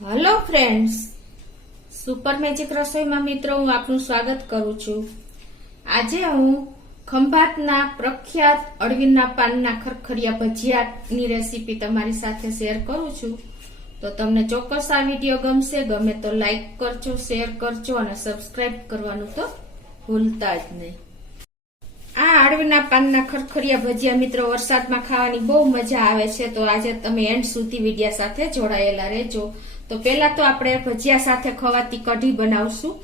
Hello friends, super magic રસોઈમાં મિત્રો હું આપનું સ્વાગત કરું છું। આજે હું ખંભાતના પ્રખ્યાત અળવીના પાનના ખરખરિયા ભજીયાની રેસીપી તમારી સાથે શેર કરું છું। તો તમને ચોક્કસ આ વિડીયો ગમશે। ગમે તો લાઈક કરજો, શેર કરજો અને સબસ્ક્રાઇબ કરવાનું તો ભૂલતા જ નહીં। આ અળવીના પાનના ખરખરિયા ભજીયા મિત્રો વરસાદમાં ખાવાની બહુ મજા આવે છે, તો આજે તમે એન્ડ સુધી વિડીયો સાથે જોડાયેલા રહેજો। તો પહેલા તો આપણે ભજીયા સાથે ખવાતી કઢી બનાવશું।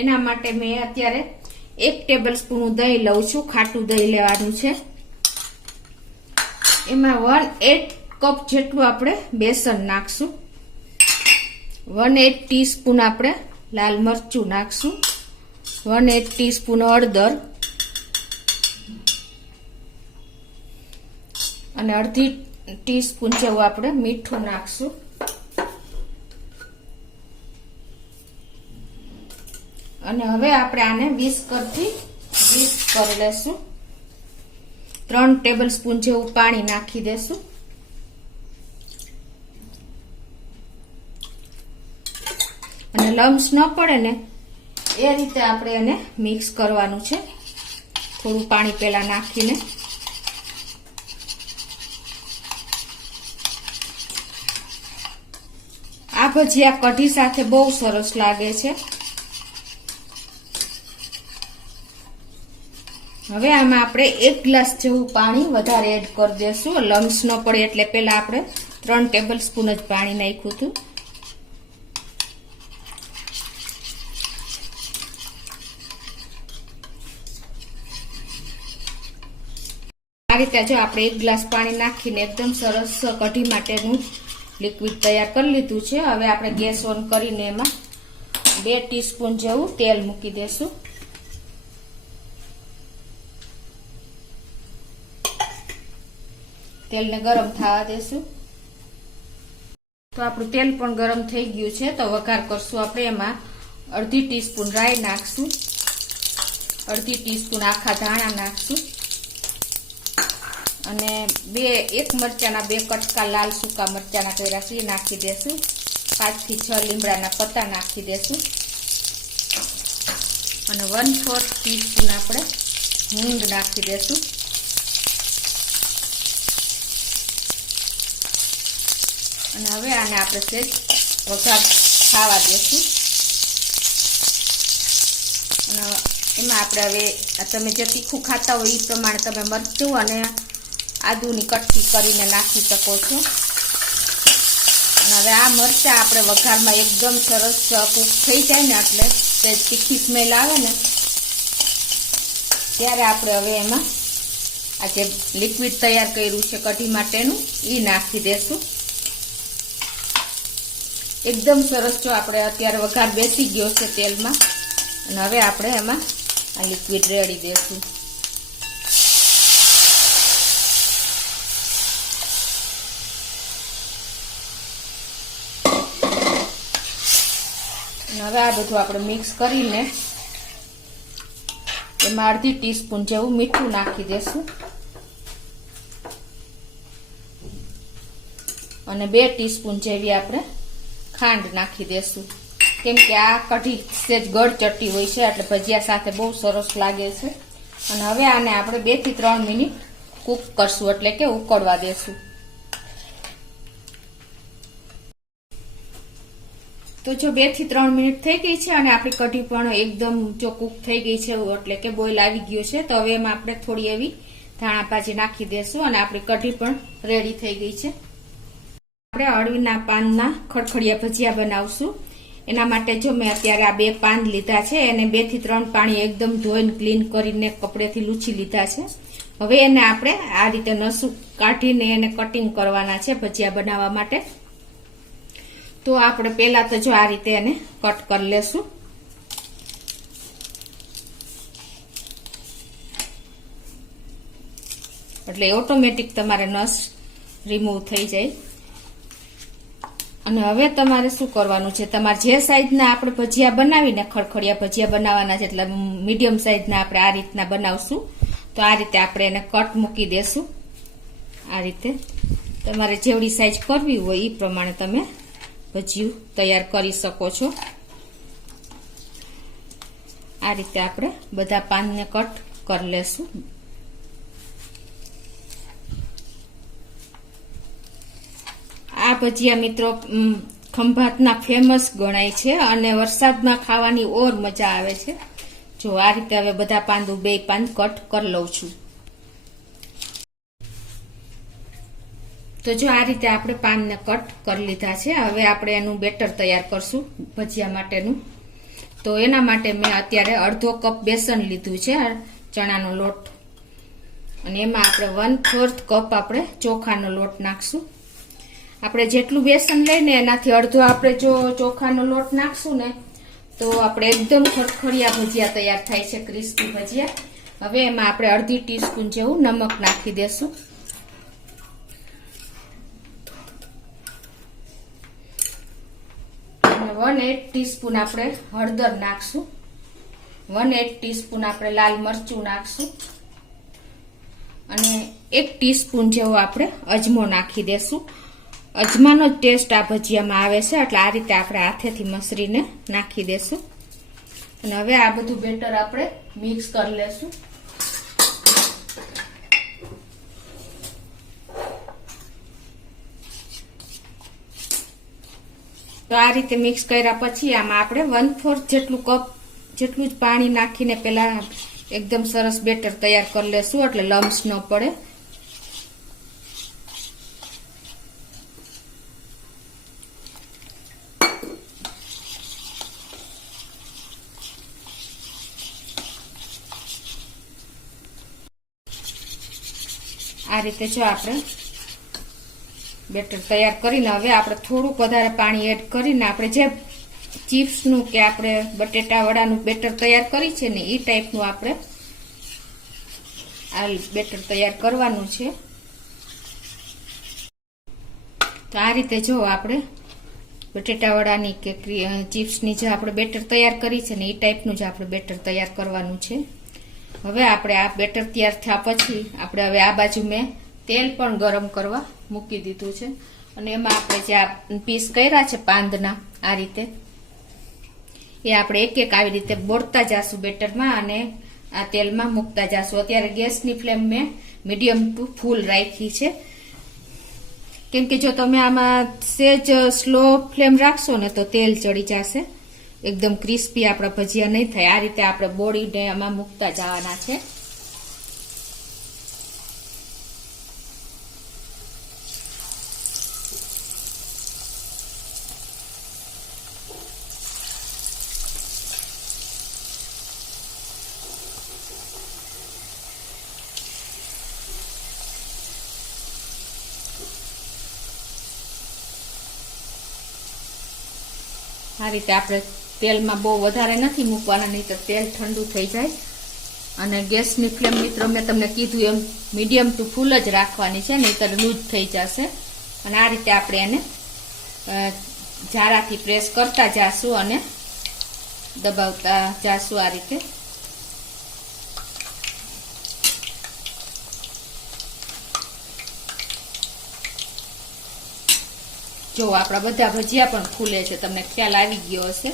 એના માટે મેં અત્યારે 1 ટેબલ સ્પૂન દહીં લઉં છું। ખાટું દહીં લેવાનું છે। એમાં 1/8 કપ જેટલું આપણે બેસન નાખશું। 1/8 ટીસ્પૂન આપણે લાલ મરચું નાખશું। 1/8 ટીસ્પૂન હળદર અને અડધી ટીસ્પૂન જેવું આપણે મીઠું નાખશું। અને હવે આપણે આને વિસ્કરથી વિસ્ક કરી લેશું। 3 ટેબલ સ્પૂન જેવું પાણી નાખી દેશું અને લમ્સ ન પડે ને એ રીતે આપણે એને મિક્સ કરવાનું છે, થોડું પાણી પહેલા નાખીને। આ ભજીયા કઢી સાથે બહુ સરસ લાગે છે। હવે આમાં આપણે 1 ગ્લાસ જેવું પાણી વધારે એડ કરી દેશું। લમ્સ ન પડે એટલે પહેલા આપણે 3 ટેબલ સ્પૂન જ પાણી નાખ્યું હતું। આ રીતે જો આપણે 1 ગ્લાસ પાણી નાખીને એકદમ સરસ કઢી માટેનું લિક્વિડ તૈયાર કરી લીધું છે। હવે આપણે ગેસ ઓન કરીને એમાં 2 ટીસ્પૂન જેવું તેલ મૂકી દેશું। તેલને ગરમ થવા દેશું। તો આપણું તેલ પણ ગરમ થઈ ગયું છે, તો વઘાર કરશું આપણે। એમાં અડધી ટીસ્પૂન રાઈ નાખશું, અડધી ટીસ્પૂન આખા ધાણા નાખશું અને 1 મરચાના 2 કટકા લાલ સૂકા મરચાના કર્યા છે એ નાખી દેશું। 5 થી 6 લીમડાના પત્તા નાખી દેશું અને 1/4 ટીસ્પૂન આપણે હિંગ નાખી દેશું અને હવે આને આપણે સેજ વઘાર ખાવા દેશું। અને એમાં આપણે હવે તમે જે તીખું ખાતા હોય એ પ્રમાણે તમે મરચું અને આદુની કટકી કરીને નાખી શકો છો। અને હવે આ મરચાં આપણે વઘારમાં એકદમ સરસ કૂક થઈ જાય ને એટલે તે તીખી સ્મેલ આવે ને ત્યારે આપણે હવે એમાં આ જે લિક્વિડ તૈયાર કર્યું છે કઢી માટેનું એ નાખી દેશું। એકદમ સરસ જો આપણે અત્યારે વઘાર બેસી ગયો છે તેલમાં અને હવે આપણે એમાં આ લિક્વિડ રેડી દેશું। હવે આ બધું આપણે મિક્સ કરીને એમાં અડધી ટીસ્પૂન જેવું મીઠું નાખી દેશું અને 2 ટીસ્પૂન જેવી આપણે ખાંડ નાખી દેશું, કેમ કે આ કઢી સેજ ગળ ચટ્ટી હોય છે એટલે ભજીયા સાથે બહુ સરસ લાગે છે। અને હવે આને આપણે 2 થી 3 મિનિટ કૂક કરશું એટલે કે ઉકળવા દેશું। તો જો 2 થી 3 મિનિટ થઈ ગઈ છે અને આપણી કઢી પણ એકદમ જો કૂક થઈ ગઈ છે એટલે કે બોઇલ આવી ગયો છે, તો હવે એમાં આપણે થોડી એવી ધાણા ભાજી નાખી દેશું અને આપણી કઢી પણ રેડી થઈ ગઈ છે। આપણે અળવીના પાનના ખરખરિયા ભજીયા બનાવશું। એના માટે જો મેં અત્યારે આ 2 પાન લીધા છે, એને 2 થી 3 પાણી એકદમ ધોઈને ક્લીન કરીને કપડેથી લૂછી લીધા છે। હવે એને આપણે આ રીતે નસું કાઢીને એને કટિંગ કરવાના છે ભજીયા બનાવવા માટે। તો આપણે પહેલા તો જો આ રીતે એને કટ કરી લેશું। એટલે ઓટોમેટિક તમારે નસ રિમૂવ થઈ જાય। અને હવે તમારે શું કરવાનું છે, તમારે જે સાઈઝના આપણે ભજીયા બનાવીને ખરખરિયા ભજીયા બનાવવાના છે, એટલે મીડિયમ સાઈઝના આપણે આ રીતના બનાવશું। તો આ રીતે આપણે એને કટ મૂકી દેશું। આ રીતે તમારે જેવડી સાઈઝ કરવી હોય એ પ્રમાણે તમે ભજીયું તૈયાર કરી શકો છો. આ રીતે આપણે બધા પાનને કટ કરી લેશું. આ ભજીયા મિત્રો ખંભાતના ફેમસ ગણાય છે અને વરસાદમાં ખાવાની ઓર મજા આવે છે. જો આ રીતે હવે બધા બે પાન કટ કરી લઉં છું. તો જો આ રીતે આપણે પાનને કટ કરી લીધા છે. હવે આપણે એનું બેટર તૈયાર કરશું ભજીયા માટેનું. તો એના માટે મેં અત્યારે અડધો કપ બેસન લીધું છે, ચણાનો લોટ, અને એમાં આપણે 1/4 કપ આપણે ચોખાનો લોટ નાખશું. આપણે જેટલું બેસન લઈને એનાથી અડધો આપણે જો ચોખાનો લોટ નાખશું ને તો આપણે એકદમ ખરખરિયા ભજીયા તૈયાર થાય છે, ક્રિસ્પી ભજીયા. હવે એમાં આપણે અડધી ટીસ્પૂન જેવું નમક નાખી દેશું. અને 1/8 ટીસ્પૂન આપણે હળદર નાખશું. 1/8 ટીસ્પૂન આપણે લાલ મરચું નાખશું. અને 1 ટીસ્પૂન જેવો આપણે અજમો નાખી દેશું. અજમાનો જ ટેસ્ટ આ ભજીયામાં આવે છે, એટલે આ રીતે આપણે હાથેથી મસરીને નાખી દેશું. અને હવે આ બધું બેટર આપણે મિક્સ કરી લેશું. તો આ રીતે મિક્સ કર્યા પછી આમાં આપણે 1/4 જેટલું કપ જેટલું જ પાણી નાખીને પેલા એકદમ સરસ બેટર તૈયાર કરી લેશું, એટલે લમ્સ ન પડે. આ રીતે જો આપણે બેટર તૈયાર કરીને હવે આપણે થોડુંક વધારે પાણી એડ કરીને આપણે જે ચિપ્સનું કે આપણે બટેટા વડાનું બેટર તૈયાર કરી છે ને એ ટાઈપનું આપણે આ બેટર તૈયાર કરવાનું છે. તો આ રીતે જો આપણે બટેટા વડાની કે ચિપ્સની જે આપણે બેટર તૈયાર કરી છે ને એ ટાઈપનું જ આપણે બેટર તૈયાર કરવાનું છે. હવે આપણે આ બેટર તૈયાર થયા પછી આપણે હવે આ બાજુ મેં તેલ પણ ગરમ કરવા મૂકી દીધું છે, અને એમાં આપણે જે આ પીસ કર્યા છે પાંદના આ રીતે એ આપણે એક એક આવી રીતે બોળતા જાશું બેટરમાં અને આ તેલમાં મૂકતા જાશું. અત્યારે ગેસની ફ્લેમ મેં મીડિયમ ટુ ફૂલ રાખી છે, કેમ કે જો તમે આમાં સેજ સ્લો ફ્લેમ રાખશો ને તો તેલ ચડી જશે, એકદમ ક્રિસ્પી આપણા ભજીયા નહીં થાય. આ રીતે આપણે બોળીને આમાં મૂકતા જવાના છે. આ રીતે આપણે તેલમાં બહુ વધારે નથી મૂકવાના, નહીં તો તેલ ઠંડુ થઈ જાય. અને ગેસની ફ્લેમ મિત્રો મેં તમને કીધું એમ મીડિયમ ટુ ફૂલ જ રાખવાની છે, નહીં તો લૂઝ થઈ જશે. અને આ રીતે આપણે એને જારાથી પ્રેસ કરતા જાશું અને દબાવતા જાશું આ રીતે. જો આપણા બધા ભજીયા પણ ફૂલે છે, તમને ખ્યાલ આવી ગયો હશે.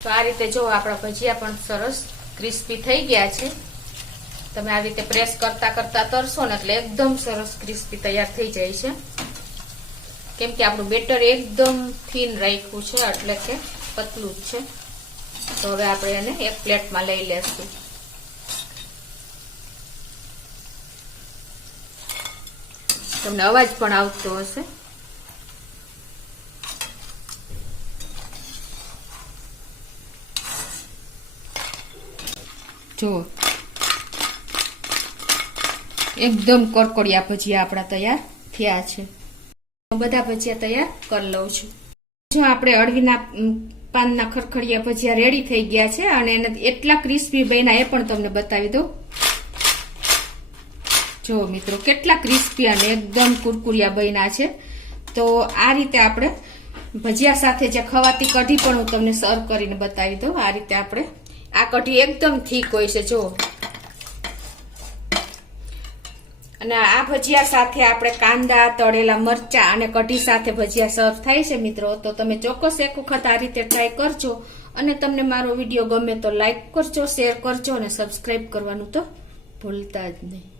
તો આ રીતે જો આપણા ભજીયા પણ સરસ ક્રિસ્પી થઈ ગયા છે. તમે આ રીતે પ્રેસ કરતા કરતા તરશો ને એટલે એકદમ સરસ ક્રિસ્પી તૈયાર થઈ જાય છે, કેમ કે આપણું બેટર એકદમ થીન રાખ્યું છે, એટલે કે પતલું જ છે. તો હવે આપણે એને એક પ્લેટમાં લઈ લેશું. તમને અવાજ પણ આવતો હશે. જો એકદમ કડકડિયા ભજીયા આપણા તૈયાર થયા છે. બધા ભજીયા તૈયાર કરી લઉં છું. જો આપણે અળવીના પાનના ખરખડિયા ભજીયા રેડી થઈ ગયા છે અને એને એટલા ક્રિસ્પી બન્યા એ પણ તમને બતાવી દઉં. જો મિત્રો કેટલા ક્રિસ્પી અને એકદમ કુરકુરિયા બન્યા છે. તો આ રીતે આપણે ભજીયા સાથે જે ખવાતી કઢી પણ હું તમને સર્વ કરીને બતાવી દઉં. આ રીતે આપણે આ કઢી એકદમ થીક હોય છે જો. અને આ ભજીયા સાથે આપણે કાંદા, તળેલા મરચા અને કઢી સાથે ભજીયા સર્વ થાય છે મિત્રો. તો તમે ચોક્કસ એક વખત આ રીતે ટ્રાય કરજો. અને તમને મારો વિડીયો ગમે તો લાઈક કરજો, શેર કરજો અને સબસ્ક્રાઈબ કરવાનું તો ભૂલતા જ નહીં.